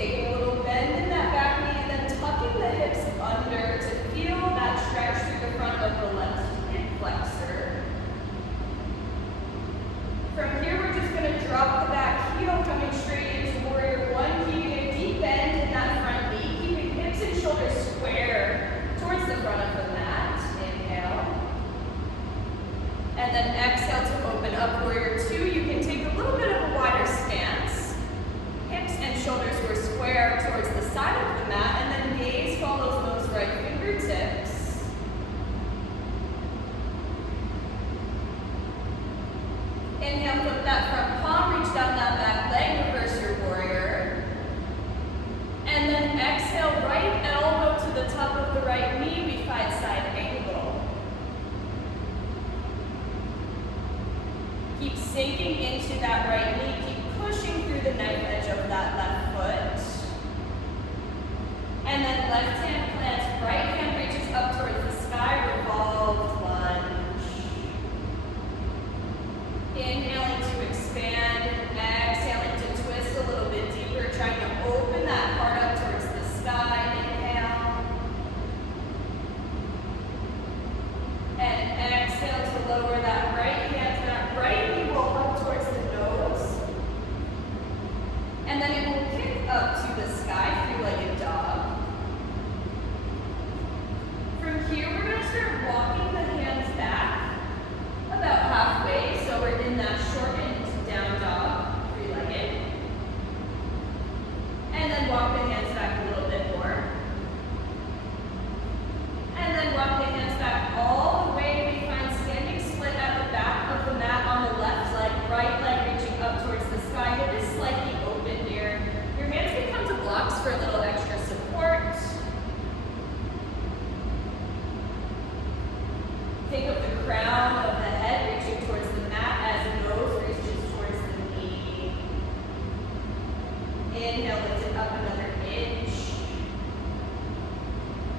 Taking a little bend in that back knee and then tucking the hips under to feel that stretch through the front of the left hip flexor. From here, we're just going to drop the back heel coming straight into warrior one, keeping a deep bend in that front knee, keeping hips and shoulders square towards the front of the mat. Inhale. And then exhale to open up warrior two. You can take a little bit of a wider stance. Hips and shoulders were square towards the side of the mat, and then gaze follows those right fingertips. Inhale, flip that front palm, reach down that back leg, reverse your warrior. And then exhale, right elbow to the top of the right knee, we find side angle. Keep sinking into that right knee, keep pushing through the knife edge of that left foot. And then left hand plants, right hand reaches up towards the sky, revolved lunge. Inhaling to expand, exhaling to twist a little bit deeper, trying to open that heart up towards the sky. Inhale. And exhale to lower that right hand, that right knee will up towards the nose. And then it will kick up to the sky, three-legged dog. From here, we're going to start walking the hands back about halfway. So we're in that shortened down dog, three-legged. And then walk the hands back a little bit more. And then walk the hands back all the way. We find standing split at the back of the mat on the left leg, right leg reaching up towards the sky. Hip is slightly open here. Your hands can come to blocks for a little extra support. Think of the crown of the head reaching towards the mat as nose reaches towards the knee. Inhale, lift it up another inch.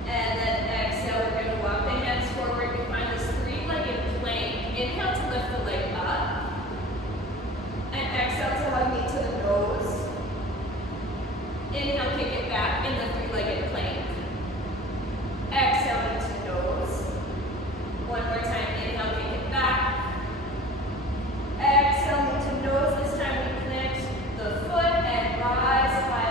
And then exhale, we're going to walk the hands forward. We find this three-legged plank. Inhale to lift the leg up. And exhale to hug knee to the nose. Inhale, kick it back in the three-legged plank. Exhale, knee to nose. One more time, inhale, kick it back. Exhale, knee to nose. This time we plant the foot and rise high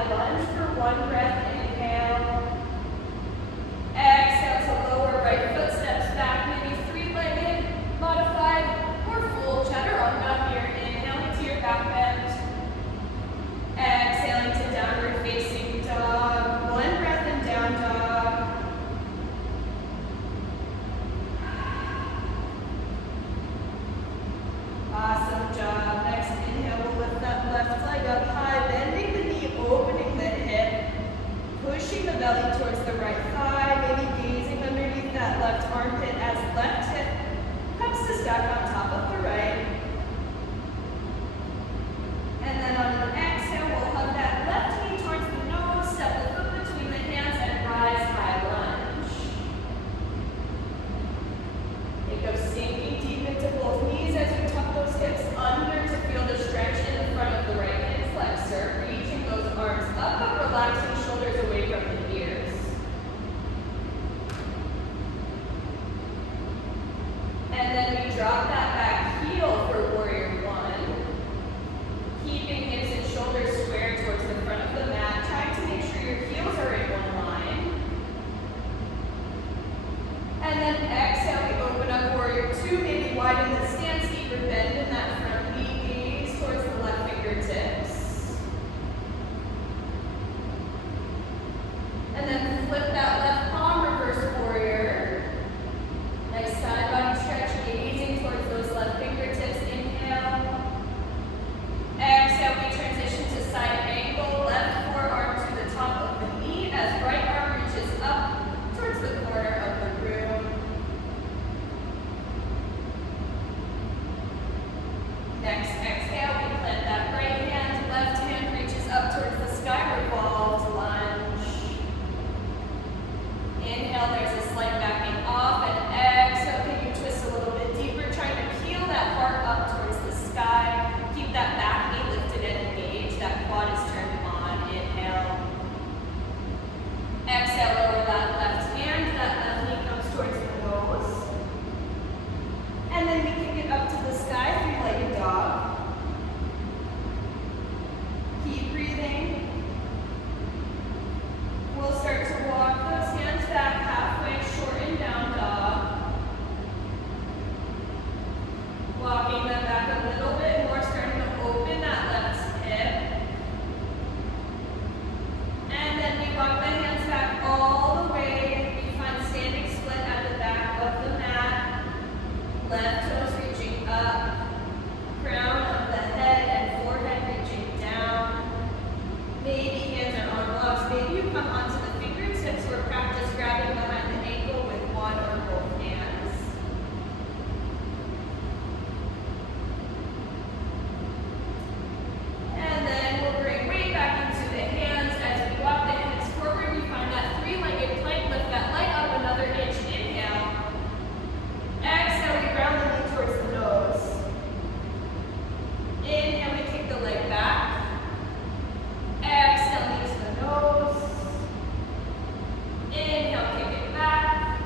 Left toes reaching up, crown of the head and forehead reaching down. Maybe hands are on blocks. Maybe you come onto the fingertips or practice grabbing behind the ankle with one or both hands. And then we'll bring weight back into the hands. As we walk the hands forward, we find that three-legged plank. Lift that leg up another inch. Inhale. Exhale, we ground the knee towards the nose. Inhale, we kick the leg back. Exhale, knee to the nose. Inhale, kick it back.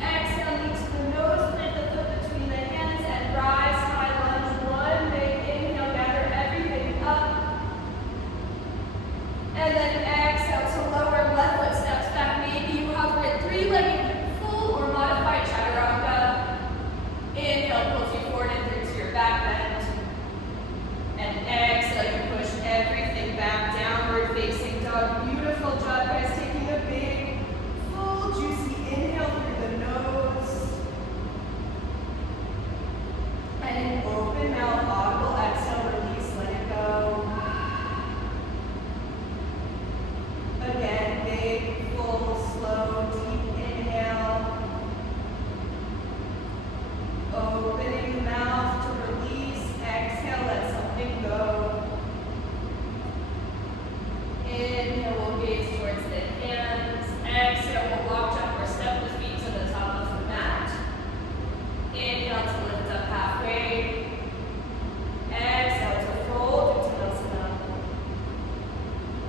Exhale, knee to the nose. Plant the foot between the hands and rise, high lunge. One big inhale, gather everything up. And then exhale to lower left foot steps back. Maybe you hover it three-legged full or modified chaturanga. Inhale, pulls you forward and through to your back bend. And exhale, you push everything back, downward facing dog. Beautiful job, guys. Taking a big, full, juicy inhale through the nose. And an open mouth, audible exhale, release, let it go. Again, big, full, slow, deep inhale. Opening the mouth to release. Exhale, let something go. Inhale, we'll gaze towards the hands. Exhale, we'll walk up or step the feet to the top of the mat. Inhale to lift up halfway. Exhale to fold, Uttanasana.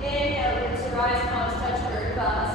Inhale, roots to rise, palms touch, Urdhvasana.